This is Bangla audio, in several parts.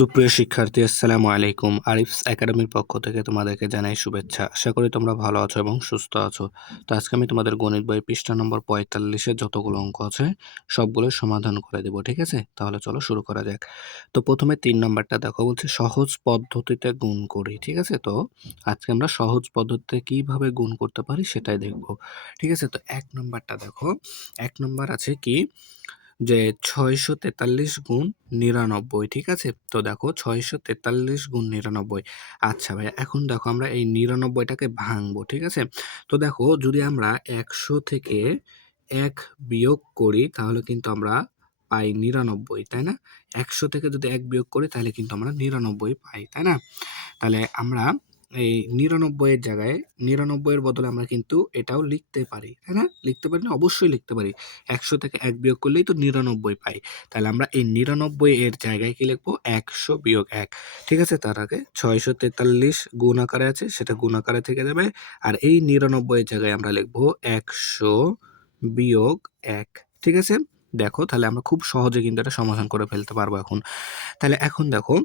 সুপ্রিয় শিক্ষার্থী, আসসালামু আলাইকুম। আরিফস একাডেমির পক্ষ থেকে তোমাদেরকে জানাই শুভেচ্ছা। আশা করি তোমরা ভালো আছো এবং সুস্থ আছো। তো আজকে আমি তোমাদের গণিত বই পৃষ্ঠা নম্বর ৪৫-এর যতগুলো অঙ্ক আছে সবগুলোর সমাধান করে দেব, ঠিক আছে? তাহলে চলো শুরু করা যাক। তো প্রথমে ৩ নাম্বারটা দেখো, বলছে সহজ পদ্ধতিতে গুণ করি, ঠিক আছে? তো আজকে আমরা সহজ পদ্ধতিতে কিভাবে গুণ করতে পারি সেটাই দেখব, ঠিক আছে? তো ১ নাম্বারটা দেখো, ১ নাম্বার আছে কি যে ৬৪৩ গুণ ৯৯, ঠিক আছে? তো দেখো ৬৪৩ গুণ ৯৯। আচ্ছা ভাইয়া, এখন দেখো আমরা এই ৯৯টাকে ভাঙবো, ঠিক আছে? তো দেখো যদি আমরা ১০০ থেকে ১ বিয়োগ করি তাহলে কিন্তু আমরা পাই ৯৯, তাই না? ১০০ থেকে যদি ১ বিয়োগ করি তাহলে কিন্তু আমরা ৯৯ পাই, তাই না? তাহলে আমরা এই ৯৯ এর জায়গায় ৯৯ এর বদলে আমরা কিন্তু এটাও লিখতে পারি, তাই না? লিখতে পারি না? অবশ্যই লিখতে পারি। ১০০ থেকে ১ বিয়োগ করলেই তো ৯৯ পাই। তাহলে আমরা এই ৯৯ এর জায়গায় কি লিখবো? ১০০ বিয়োগ ১। ঠিক আছে? তার আগে ৬৪৩ গুণ আকারে আছে, সেটা গুণ আকারে থেকে যাবে। আর এই ৯৯ এর জায়গায় আমরা লিখবো ১০০ বিয়োগ ১। ঠিক আছে? দেখো তাহলে আমরা খুব সহজে কিন্তু এটা সমাধান করে ফেলতে পারবো এখন। তাহলে এখন দেখো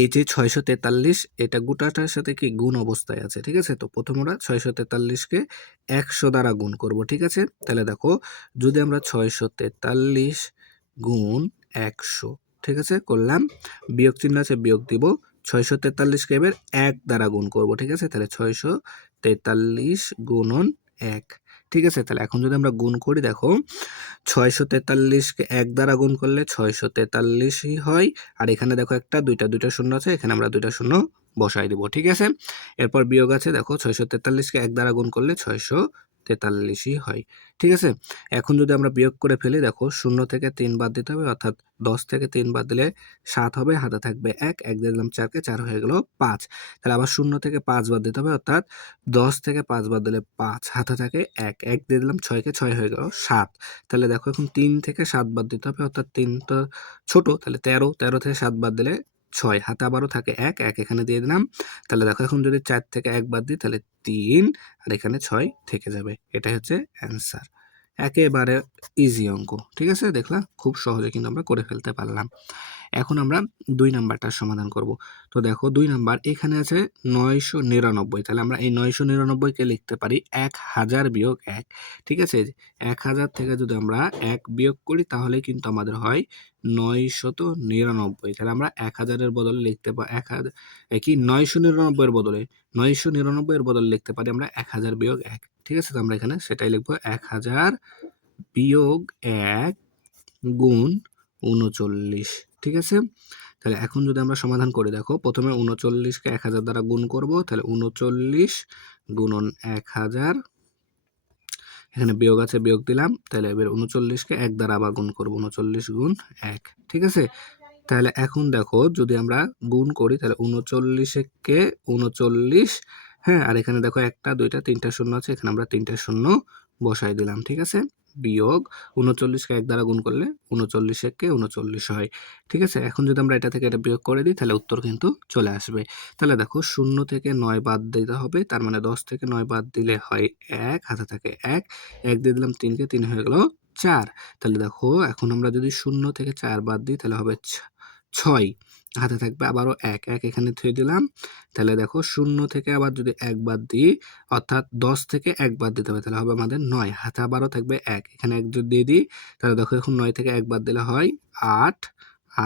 এই যে ৬৪৩ এটা গোটাটার সাথে কি গুণ অবস্থায় আছে, ঠিক আছে? তো প্রথমে আমরা ৬৪৩ কে ১০০ দ্বারা গুণ করব, ঠিক আছে? তাহলে দেখো যদি আমরা ৬৪৩ গুণ ১০০, ঠিক আছে? করলাম, বিয়োগ চিহ্ন আছে, বিয়োগ দিব। ৬৪৩ কে এবার ১ দ্বারা গুণ করব, ঠিক আছে? তাহলে ৬৪৩ গুণন ১, ঠিক আছে? তাহলে এখন যদি আমরা গুণ করি, দেখো ৬৪৩ কে ১ দ্বারা গুণ করলে ৬৪৩ই হয়। আর এখানে দেখো একটা দুইটা শূন্য আছে, এখানে আমরা ২টা শূন্য বসাই দিব, ঠিক আছে? এরপর বিয়োগ আছে, দেখো ৬৪৩ কে ১ দ্বারা গুণ করলে ৬৪৩ই হয়, ঠিক আছে? এখন যদি আমরা বিয়োগ করে ফেলি, দেখো ০ থেকে ৩ বাদ দিতে হবে, অর্থাৎ ১০ থেকে ৩ বাদ দিলে ৭ হবে, হাতে থাকবে ১, ১ দিয়ে দিলাম ৪ কে, ৪ হয়ে গেল ৫। তাহলে আবার ০ থেকে ৫ বাদ দিতে হবে, অর্থাৎ ১০ থেকে ৫ বাদ দিলে ৫, হাতে থাকে ১, ১ দিয়ে দিলাম ৬ কে, ৬ হয়ে গেল ৭। তাহলে দেখো এখন ৩ থেকে ৭ বাদ দিতে হবে, অর্থাৎ ৩ তো ছোট, তাহলে ১৩, ১৩ থেকে ৭ বাদ দিলে ৬, হাতে আবারও থাকে ১, ১ এখানে দিয়ে দিলাম। তাহলে দেখো এখন যদি ৪ থেকে ১ বাদ দিই তাহলে ৩, আর এখানে ৬ থেকে যাবে। এটাই হচ্ছে অ্যান্সার। একেবারে ইজি অঙ্ক, ঠিক আছে? দেখলা খুব সহজে কিন্তু আমরা করে ফেলতে পারলাম। এখন আমরা ২ নাম্বারটার সমাধান করব। তো দেখো ২ নাম্বার এখানে আছে ৯৯৯, তাহলে আমরা এই ৯৯৯ কে লিখতে পারি ১০০০ বিয়োগ ১, ঠিক আছে? ১০০০ থেকে যদি আমরা ১ বিয়োগ করি তাহলে কিন্তু আমাদের হয় ৯৯৯। তাহলে আমরা ১০০০ এর বদলে লিখতে পারি ৯৯৯ এর বদলে ৯৯৯ এর বদলে লিখতে পারি আমরা ১০০০ বিয়োগ ১, ঠিক আছে? তো আমরা এখানে সেটাই লিখবো ১০০০ বিয়োগ ১ গুণ ৩৯, ঠিক আছে? তাহলে এখন যদি আমরা সমাধান করি, দেখো প্রথমে ৩৯ কে ১০০০ দ্বারা গুণ করব, তাহলে ৩৯ গুণন ১০০০, এখানে বিয়োগ আছে, বিয়োগ দিলাম। তাহলে এবার ৩৯ কে ১ দ্বারা আবার গুণ করব, ৩৯ গুণ ১, ঠিক আছে? তাহলে এখন দেখো যদি আমরা গুণ করি তাহলে ৩৯ কে ৩৯, হ্যাঁ? আর এখানে দেখো ১টা ২টা ৩টা শূন্য আছে, এখানে আমরা ৩টা শূন্য বসাই দিলাম, ঠিক আছে? বিয়োগ ৩৯ কে ১ দ্বারা গুণ করলে ৩৯ একে ৩৯ হয়, ঠিক আছে? এখন যদি আমরা এটা থেকে এটা বিয়োগ করে দিই তাহলে উত্তর কিন্তু চলে আসবে। তাহলে দেখো ০ থেকে ৯ বাদ দিতে হবে, তার মানে ১০ থেকে ৯ বাদ দিলে হয় ১, হাতে থাকে ১, ১ দিয়ে দিলাম ৩ কে, ৩ হয়ে গেল ৪। তাহলে দেখো এখন আমরা যদি ০ থেকে ৪ বাদ দিই তাহলে হবে ৬, হাতে থাকবে আবারও ১, ১ এখানে থুয়ে দিলাম। তাহলে দেখো ০ থেকে আবার যদি ১ বাদ দিই, অর্থাৎ ১০ থেকে ১ বাদ দিতে হবে, তাহলে হবে আমাদের ৯, হাতে আবারও থাকবে ১, এখানে ১ যদি দিয়ে দিই তাহলে দেখো এখন ৯ থেকে ১ বাদ দিলে হয় ৮,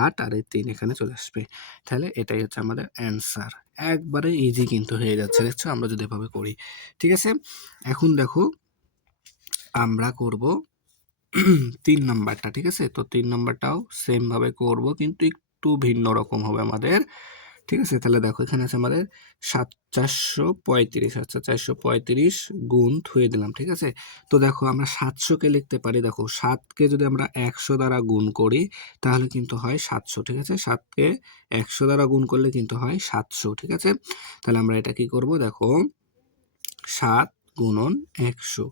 ৮ আর এই ৩ এখানে চলে আসবে। তাহলে এটাই হচ্ছে আমাদের অ্যান্সার। একবারে ইজি কিন্তু হয়ে যাচ্ছে, দেখছো? আমরা যদি এভাবে করি, ঠিক আছে? এখন দেখো আমরা করব ৩ নাম্বারটা, ঠিক আছে? তো ৩ নাম্বারটাও সেম ভাবে করব, কিন্তু একটু ভিন্ন রকম হবে আমাদের, ঠিক আছে? তাহলে দেখো এখানে আছে আমাদের ৪৩৫, আচ্ছা ৪৩৫ গুণ থুয়ে দিলাম, ঠিক আছে? তো দেখো আমরা ৭০০ কে লিখতে পারি, দেখো ৭ কে যদি আমরা ১০০ দ্বারা গুণ করি তাহলে কিন্তু হয় ৭০০, ঠিক আছে? ৭ কে ১০০ দ্বারা গুণ করলে কিন্তু হয় ৭০০, ঠিক আছে? তাহলে আমরা এটা কি করব, দেখো ৭ গুণন ১০০,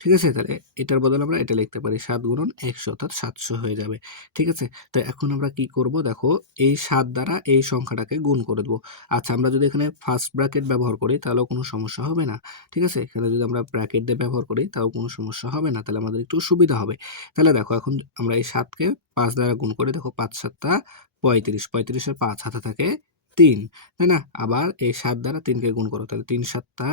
ঠিক আছে? তাহলে এটার বদলে আমরা এটা লিখতে পারি ৭ গুণন ১০০, অর্থাৎ ৭০০ হয়ে যাবে, ঠিক আছে? তো এখন আমরা কি করব, দেখো এই ৭ দ্বারা এই সংখ্যাটাকে গুণ করে দেবো। আচ্ছা আমরা যদি এখানে ফার্স্ট ব্র্যাকেট ব্যবহার করি তাহলেও কোনো সমস্যা হবে না, ঠিক আছে? এখানে যদি আমরা ব্র্যাকেট দিয়ে ব্যবহার করি তাও কোনো সমস্যা হবে না, তাহলে আমাদের একটু সুবিধা হবে। তাহলে দেখো এখন আমরা এই ৭ কে ৫ দ্বারা গুণ করি, দেখো ৫ ৭ টা 35, 35-এর 5 হাতে থাকে 3, তাই না? আবার এই 7 দ্বারা 3 কে গুণ করো, তাহলে 3 7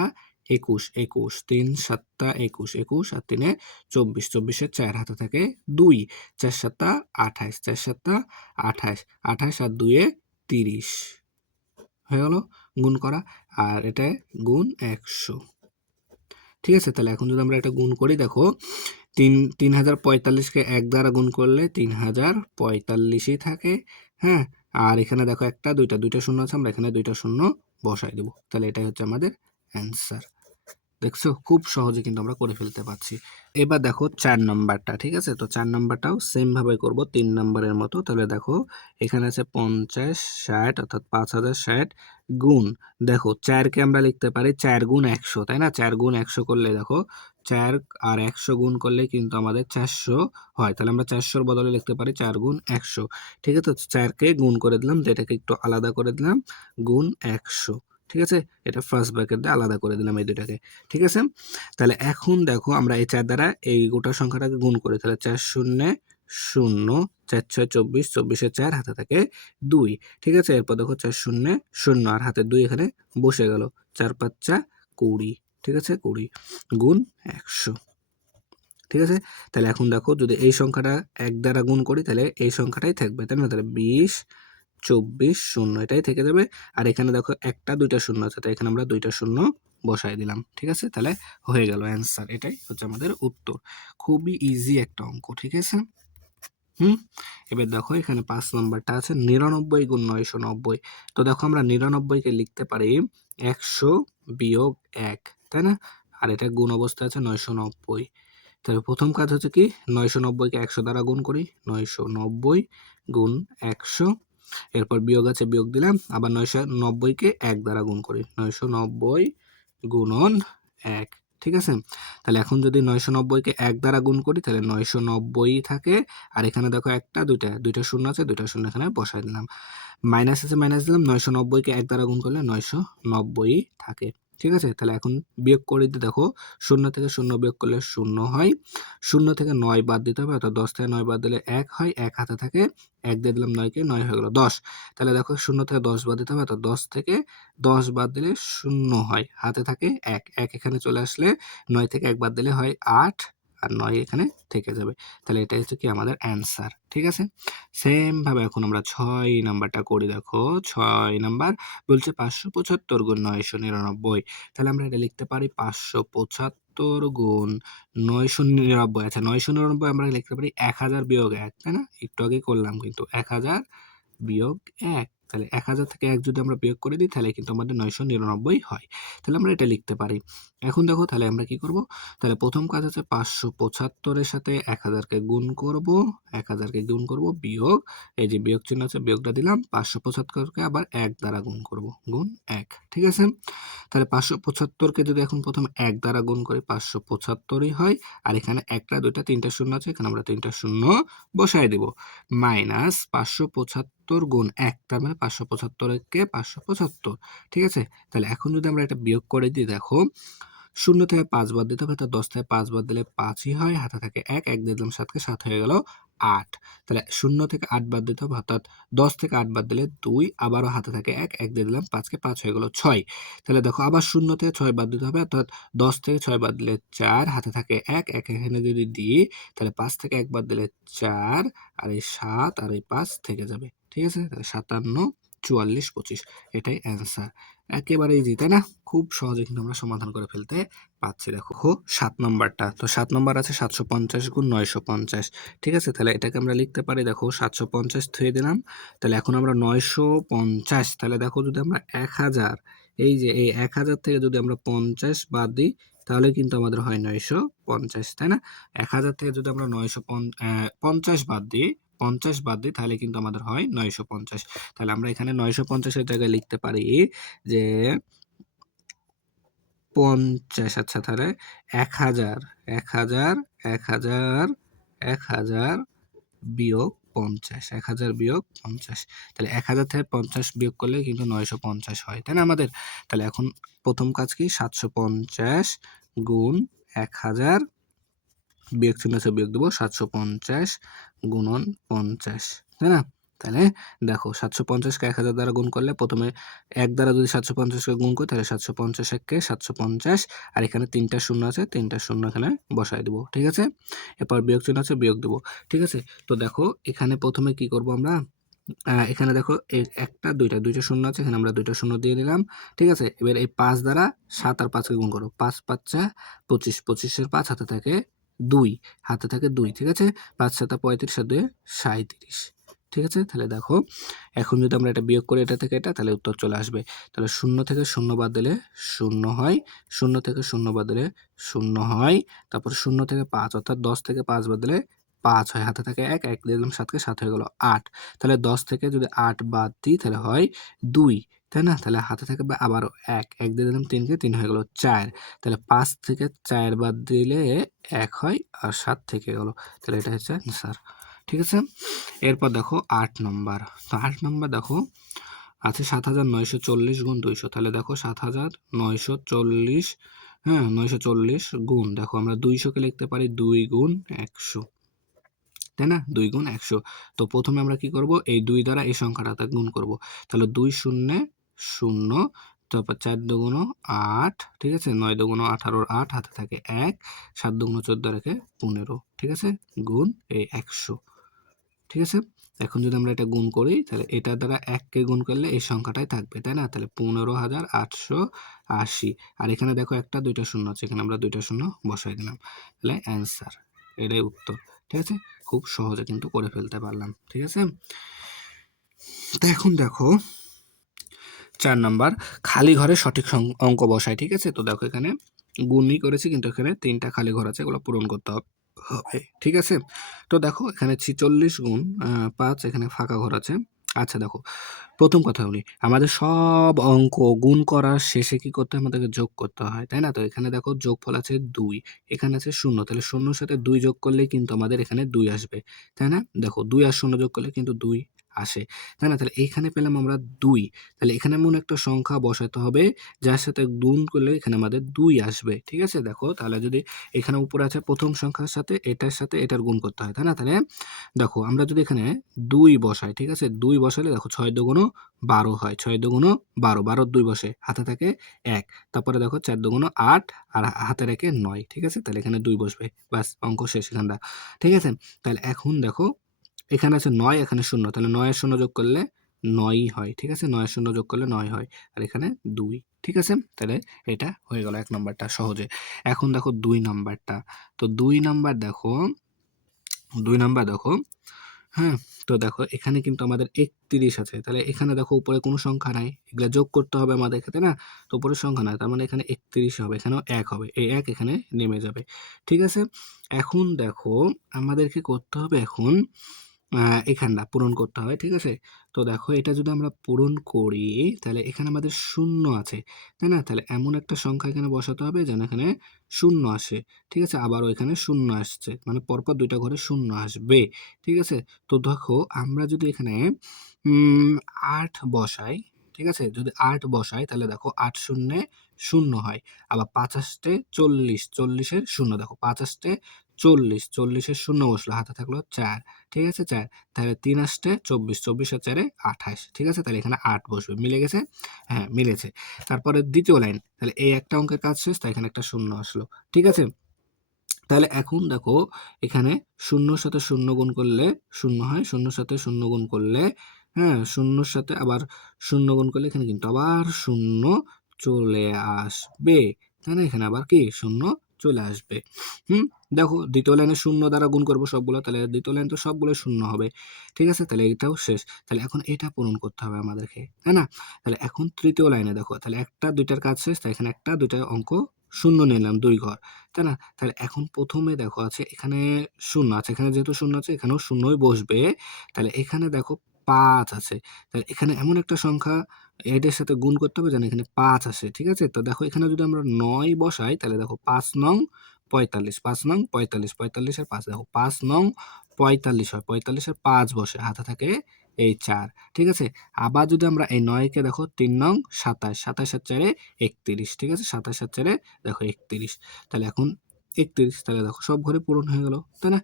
21, 21, 3 7 21, 21 আর 3 24, 24-এর 4 হাতে থাকে 2, 4 7 28, 4 7 28, 28 আর 2 30 হয়ে গেল গুণ করা, আর এটা গুণ 100। ঠিক আছে, তাহলে এখন যদি আমরা এটা গুণ করি, দেখো 3045-কে 1 দ্বারা গুণ করলে 3045-ই থাকে। হ্যাঁ, আর এখানে দেখো একটা দুইটা শূন্য আছে, আমরা এখানে 2টা শূন্য বসাই দেবো, তাহলে এটাই হচ্ছে আমাদের অ্যান্সার। দেখছো, খুব সহজে কিন্তু আমরা করে ফেলতে পারছি। এবার দেখো 4 নম্বরটা, ঠিক আছে? তো 4 নম্বরটাও সেম ভাবে করব 3 নম্বরের মতো। তাহলে দেখো এখানে আছে 50 60 অর্থাৎ 5060 গুণ, দেখো 4 কে আমরা লিখতে পারি 4 গুণ 100, তাই না? 4 গুণ 100 করলে দেখো 4 আর 100 গুণ করলে কিন্তু আমাদের 400 হয়, তাহলে আমরা 400-র বদলে লিখতে পারি 4 গুণ 100। ঠিক আছে, তো 4 কে গুণ করে দিলাম, এটাকে একটু আলাদা করে দিলাম, গুণ 100। ঠিক আছে, এটা ফার্স্ট ব্র্যাকেট দিয়ে আলাদা করে দিলাম এই দুটাকে। ঠিক আছে, তাহলে এখন দেখো আমরা এই 4 দ্বারা এই গোটা সংখ্যাটাকে গুণ করি, তাহলে 4 শূন্য 0, 4 6 24, 24-এর 4 হাতে থাকে 2। ঠিক আছে, এরপর দেখো 4 শূন্য 0 আর হাতে 2 এখানে বসে গেল, 4 5 20। ঠিক আছে, 20 গুণ 100। ঠিক আছে, তাহলে এখন দেখো যদি এই সংখ্যাটা 1 দ্বারা গুণ করি, তাহলে এই সংখ্যাটাই থাকবে, তাই না? তাহলে 20 24 0 এটাই থেকে যাবে। আর এখানে দেখো একটা 2টা শূন্য আছে, তাই এখানে আমরা 2টা শূন্য বসাই দিলাম। ঠিক আছে, তাহলে হয়ে গেল অ্যান্সার, এটাই হচ্ছে আমাদের উত্তর। খুবই ইজি একটা অঙ্ক। ঠিক আছে, এবার দেখো এখানে 5 নম্বরটা আছে 99 গুণ 990। তো দেখো আমরা 99-কে লিখতে পারি 100 বিয়োগ 1, তাই না? আর এটা গুণ অবস্থা আছে 990। তাহলে প্রথম কাজ হচ্ছে কি, 990-কে 100 দ্বারা গুণ করি, 990 গুণ 100। এরপর বিয়োগ আছে, বিয়োগ দিলাম, আবার 990-কে 1 দ্বারা গুণ করি, 990 গুণন 1। ঠিক আছে, তাহলে এখন যদি 990-কে 1 দ্বারা গুণ করি, তাহলে 990 থাকে। আর এখানে দেখো একটা দুইটা শূন্য আছে, 2টা শূন্য এখানে বসাই দিলাম, মাইনাস আছে মাইনাস দিলাম, 990-কে 1 দ্বারা গুণ করলে 990 থাকে। ঠিক আছে, তাহলে এখন বিয়োগ করে দিতে দেখো 0 থেকে 0 বিয়োগ করলে 0 হয়, 0 থেকে 9 বাদ দিতে হবে, অর্থাৎ 10 থেকে 9 বাদ দিলে 1 হয়, 1 হাতে থাকে, 1 দিয়ে দিলাম 9-কে, 9 হয়ে গেল 10। তাহলে দেখো 0 থেকে 10 বাদ দিতে হবে, অর্থাৎ 10 থেকে 10 বাদ দিলে 0 হয়, হাতে থাকে 1, 1 এখানে চলে আসলে 9 থেকে 1 বাদ দিলে হয় 8, আর 9 এখানে থেকে যাবে। তাহলে এটা হচ্ছে কি আমাদের অ্যান্সার। ঠিক আছে, সেম ভাবে এখন আমরা 6 নাম্বারটা করি। দেখো 6 নাম্বার বলছে 575 গুণ 999। তাহলে আমরা এটা লিখতে পারি 575 গুণ 999। আচ্ছা, 999 আমরা লিখতে পারি 1000 বিয়োগ 1, তাই না? একটু আগে করলাম কিন্তু 1000 বিয়োগ 1, তাহলে 1000 থেকে 1 যদি আমরা বিয়োগ করে দিই, তাহলে কিন্তু আমাদের 999 হয়। তাহলে আমরা এটা লিখতে পারি। এখন দেখো তাহলে আমরা কি করব, তাহলে প্রথম কাজ হচ্ছে 575-এর সাথে 1000-কে গুণ করব, 1000-কে গুণ করব, বিয়োগ, এই যে বিয়োগ চিহ্ন আছে, বিয়োগটা দিলাম, 575-কে আবার 1 দ্বারা গুণ করব, গুণ 1। ঠিক আছে, তাহলে 575-কে যদি এখন প্রথম 1 দ্বারা গুণ করি, 575-ই হয়। আর এখানে একটা দুইটা 3টা শূন্য আছে, এখানে আমরা 3টা শূন্য বসাই দেব, মাইনাস 575 গুণ 1, তার মানে 575-কে 575। ঠিক আছে, তাহলে এখন যদি আমরা এটা বিয়োগ করে দিই, দেখো 0 থেকে 5 বাদ দিতে হবে, অর্থাৎ 10 থেকে 5 বাদ দিলে 5-ই হয়, হাতে থাকে 1, 1 দিয়ে দিলাম 7-কে, 7 হয়ে গেল 8। তাহলে 0 থেকে 8 বাদ দিতে হবে, অর্থাৎ 10 থেকে 8 বাদ দিলে 2, আবারও হাতে থাকে 1, 1 দিয়ে দিলাম 5-কে, 5 হয়ে গেল 6। তাহলে দেখো আবার 0 থেকে 6 বাদ দিতে হবে, অর্থাৎ 10 থেকে 6 বাদ দিলে 4, হাতে থাকে 1, 1 এখানে যদি দিই, তাহলে 5 থেকে 1 বাদ দিলে 4, আর এই 7 আর এই 5 থেকে যাবে। ঠিক আছে, তাহলে 57 44 25 এটাই অ্যান্সার। একেবারে ইজি, তাই না? খুব সহজে কিন্তু আমরা সমাধান করে ফেলতে পাচ্ছি। দেখো 7 নম্বরটা, তো 7 নম্বর আছে 750 গুণ 950। ঠিক আছে, তাহলে এটাকে আমরা লিখতে পারি, দেখো 750 থুয়ে দিলাম, তাহলে এখন আমরা 950, তাহলে দেখো যদি আমরা 1000, এই যে এই 1000 থেকে যদি আমরা 50 বাদ দিই, তাহলে কিন্তু আমাদের হয় 950, তাই না? 1000 থেকে যদি আমরা 950 বাদ দিই, 50 বাদ দিই, তাহলে কিন্তু আমাদের হয় 950। তাহলে আমরা এখানে 950-এর জায়গায় লিখতে পারি যে 50। আচ্ছা, তাহলে 1000 1000 1000 1000 বিয়োগ 50, 1000 বিয়োগ 50। তাহলে 1000 থেকে 50 বিয়োগ করলে কিন্তু 950 হয়, তাই না আমাদের? তাহলে এখন প্রথম কাজ কি, 750 গুণ 1000, বিয়োগ চিহ্ন আছে, বিয়োগ দেবো, 750 গুণন 50, তাই না? তাহলে দেখো 750-কে 1000 দ্বারা গুণ করলে প্রথমে 1 দ্বারা যদি 750-কে গুণ করি তাহলে 750 1-কে 750, আর এখানে 3টা শূন্য আছে, 3টা শূন্য এখানে বসায় দেবো, ঠিক আছে। এরপর বিয়োগ চিহ্ন আছে, বিয়োগ দেবো, ঠিক আছে। তো দেখো এখানে প্রথমে কি করব আমরা, এখানে দেখো একটা দুইটা শূন্য আছে, এখানে আমরা 2টা শূন্য দিয়ে দিলাম, ঠিক আছে। এবার এই 5 দ্বারা 7 আর 5-কে গুণ করো, 5 5 25, 25-এর 5 হাতে থাকে 2, ঠিক আছে। 5 7 35 আর 2 37, ঠিক আছে। তাহলে দেখো এখন যদি আমরা এটা বিয়োগ করি এটা থেকে এটা, তাহলে উত্তর চলে আসবে। তাহলে 0 থেকে 0 বাদ দিলে 0 হয়, 0 থেকে 0 বাদ দিলে 0 হয়, তারপর 0 থেকে 5 অর্থাৎ 10 থেকে 5 বাদ দিলে 5 হয়, হাতে থাকে 1, 1 দিয়ে দিলাম 7-কে, 7 হয়ে গেল 8। তাহলে 10 থেকে যদি 8 বাদ দিই তাহলে হয় 2, তাই না। তাহলে হাতে থাকে আবারও 1, 1 দিয়ে দিলাম 3-কে, 3 হয়ে গেল 4। তাহলে 5 থেকে 4 বাদ দিলে 1 হয়, আর 7 থেকে গেল। তাহলে এটা হচ্ছে অ্যান্সার, ঠিক আছে। এরপর দেখো 8 নম্বর। তো 8 নম্বর দেখো আছে 7940 গুণ 200। তাহলে দেখো 7940, হ্যাঁ 940 গুণ, দেখো আমরা 200-কে লিখতে পারি 2 গুণ 100, তাই না, 2 গুণ 100। তো প্রথমে আমরা কি করব, এই 2 দ্বারা এই সংখ্যাটাতে গুণ করব। তাহলে 2 শূন্য 0, তারপর 4 দুগুণ 8, ঠিক আছে, 9 দুগুণ 18, 8 হাতে থাকে 1, 7 দুগুণ 14 রেখে 15, ঠিক আছে, গুণ এই 100, ঠিক আছে। এখন যদি আমরা এটা গুণ করি তাহলে এটা দ্বারা 1-কে গুণ করলে এই সংখ্যাটাই থাকবে, তাই না। তাহলে 15,880, আর এখানে দেখো একটা 2টা শূন্য আছে, এখানে আমরা 2টা শূন্য বসাই দিলাম, তাহলে অ্যান্সার, এটাই উত্তর, ঠিক আছে। খুব সহজে কিন্তু করে ফেলতে পারলাম, ঠিক আছে। তো এখন দেখো 4 নাম্বার, খালি ঘরে সঠিক অঙ্ক বসাই, ঠিক আছে। তো দেখো এখানে গুণই করেছি কিন্তু এখানে 3টা খালি ঘর আছে, এগুলো পূরণ করতে হবে, ঠিক আছে। তো দেখো এখানে 46 গুণ 5, এখানে ফাঁকা ঘর আছে। আচ্ছা দেখো প্রথম কথা বলি, আমাদের সব অঙ্ক গুণ করার শেষে কি করতে হয়, আমাদেরকে যোগ করতে হয়, তাই না। তো এখানে দেখো যোগফল আছে 2, এখানে আছে 0, তাহলে 0-র সাথে 2 যোগ করলেই কিন্তু আমাদের এখানে 2 আসবে, তাই না। দেখো 2 আর 0 যোগ করলে কিন্তু 2 আসে, তাই না। তাহলে এইখানে পেলাম আমরা 2, তাহলে এখানে এমন একটা সংখ্যা বসাতে হবে যার সাথে গুণ করলে এখানে আমাদের 2 আসবে, ঠিক আছে। দেখো তাহলে যদি এখানে উপরে আছে প্রথম সংখ্যার সাথে এটার সাথে এটার গুণ করতে হয়, তাই না। তাহলে দেখো আমরা যদি এখানে 2 বসাই, ঠিক আছে, 2 বসালে দেখো 6 দুগুণ 12 হয়, 6 দুগুণ 12, 12 2 বসে, হাতে থাকে 1, তারপরে দেখো 4 দুগুণ 8, আর হাতে রেখে 9, ঠিক আছে। তাহলে এখানে 2 বসবে, বাস অঙ্ক শেষ এখানটা, ঠিক আছে। তাহলে এখন দেখো এখানে আছে 9, এখানে 0, তাহলে 9 এর 0 যোগ করলে 9 হয়, ঠিক আছে, 9 এর 0 যোগ করলে 9 হয়, আর এখানে 2, ঠিক আছে। তাহলে এটা হয়ে গেল 1 নাম্বারটা সহজে। এখন দেখো 2 নাম্বারটা। তো 2 নাম্বার দেখো, 2 নাম্বার দেখো, হ্যাঁ। তো দেখো এখানে কিন্তু আমাদের 31 আছে, তাহলে এখানে দেখো উপরে কোনো সংখ্যা নাই, এগুলা যোগ করতে হবে আমাদের ক্ষেত্রে না। তো উপরে সংখ্যা নাই, তার মানে এখানে 31 হবে, এখানেও 1 হবে, এই 1 এখানে নেমে যাবে, ঠিক আছে। এখন দেখো আমাদেরকে করতে হবে এখন এখানটা পূরণ করতে হবে, ঠিক আছে। তো দেখো এটা যদি আমরা পূরণ করি তাহলে এখানে আমাদের 0 আছে, তাই না। তাহলে এমন একটা সংখ্যা এখানে বসাতে হবে যেন এখানে 0 আসে, ঠিক আছে। আবারও এখানে 0 আসছে, মানে পরপর 2টা ঘরে 0 আসবে, ঠিক আছে। তো দেখো আমরা যদি এখানে 8 বসাই, ঠিক আছে, যদি 8 বসাই তাহলে দেখো 8 শূন্যে 0 হয়, আবার 5 আষ্টে 40, 40-এর 0, দেখো 5 আষ্টে 40, 40-এর 0 বসলো, হাতে থাকলো 4, ঠিক আছে 4, তাহলে 3 আষ্টে 24, 24 আর 4-এ 28, ঠিক আছে। তাহলে এখানে 8 বসবে, মিলে গেছে, হ্যাঁ মিলেছে। তারপরে দ্বিতীয় লাইন, তাহলে এই একটা অঙ্কের কাজ শেষ, তাই এখানে একটা 0 আসলো, ঠিক আছে। তাহলে এখন দেখো এখানে 0-র সাথে 0 গুণ করলে 0 হয়, 0-র সাথে 0 গুণ করলে, হ্যাঁ 0-র সাথে আবার 0 গুণ করলে এখানে কিন্তু আবার 0 চলে আসবে, তাই না। এখানে আবার কি 0 চলে আসবে, হুম। দেখো দ্বিতীয় লাইনে 0 দ্বারা গুণ করবো সবগুলো, তাহলে দ্বিতীয় লাইন তো সবগুলো 0 হবে, ঠিক আছে। তাহলে এটাও শেষ, তাহলে এখন এটা পূরণ করতে হবে আমাদেরকে, তাই না। তাহলে এখন তৃতীয় লাইনে দেখো, তাহলে একটা 2টার কাজ শেষ, তাই এখানে একটা 2টা অঙ্ক 0 নিলাম 2 ঘর, তাই না। তাহলে এখন প্রথমে দেখো আছে এখানে 0 আছে, এখানে যেহেতু 0 আছে এখানেও 0ই বসবে, তাহলে এখানে দেখো 5 আছে, তাহলে এখানে এমন একটা সংখ্যা এটার সাথে গুণ করতে হবে যেন এখানে 5 আসে, ঠিক আছে। তো দেখো এখানে যদি আমরা 9 বসাই তাহলে দেখো 5 নং 45, 5 নং 45, 45 এর 5, দেখো 5 নং 45 হয়, 45 এর 5 বসে, হাতে থাকে এই 4, ঠিক আছে। আবার যদি আমরা এই 9 কে দেখো 3 নং 27, 27 আর 4-এ 31, ঠিক আছে, 27 আর 4-এ দেখো 31, তাহলে এখন 31, তাহলে দেখো সব ঘরে পূরণ হয়ে গেল, তাই না।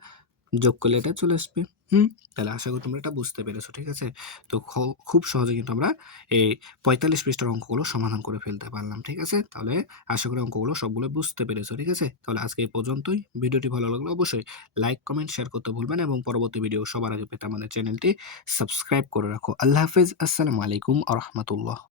যোগ করলে এটা চলে আসবে, হুম? তাহলে আশা করি তোমরা এটা বুঝতে পেরেছো। ঠিক আছে? তো খুব সহজে কিন্তু আমরা এই ৪৫ পৃষ্ঠার অঙ্কগুলো সমাধান করে ফেলতে পারলাম। ঠিক আছে? তাহলে আশা করি অঙ্কগুলো সবগুলো বুঝতে পেরেছো। ঠিক আছে? তাহলে আজকে এই পর্যন্তই। ভিডিওটি ভালো লাগলে অবশ্যই লাইক, কমেন্ট, শেয়ার করতে ভুলবেন না এবং পরবর্তী ভিডিও সবার আগে পেতে আমাদের চ্যানেলটি সাবস্ক্রাইব করে রাখো। আল্লাহ হাফেজ। আসসালামু আলাইকুম আ রহমাতুল্লাহ।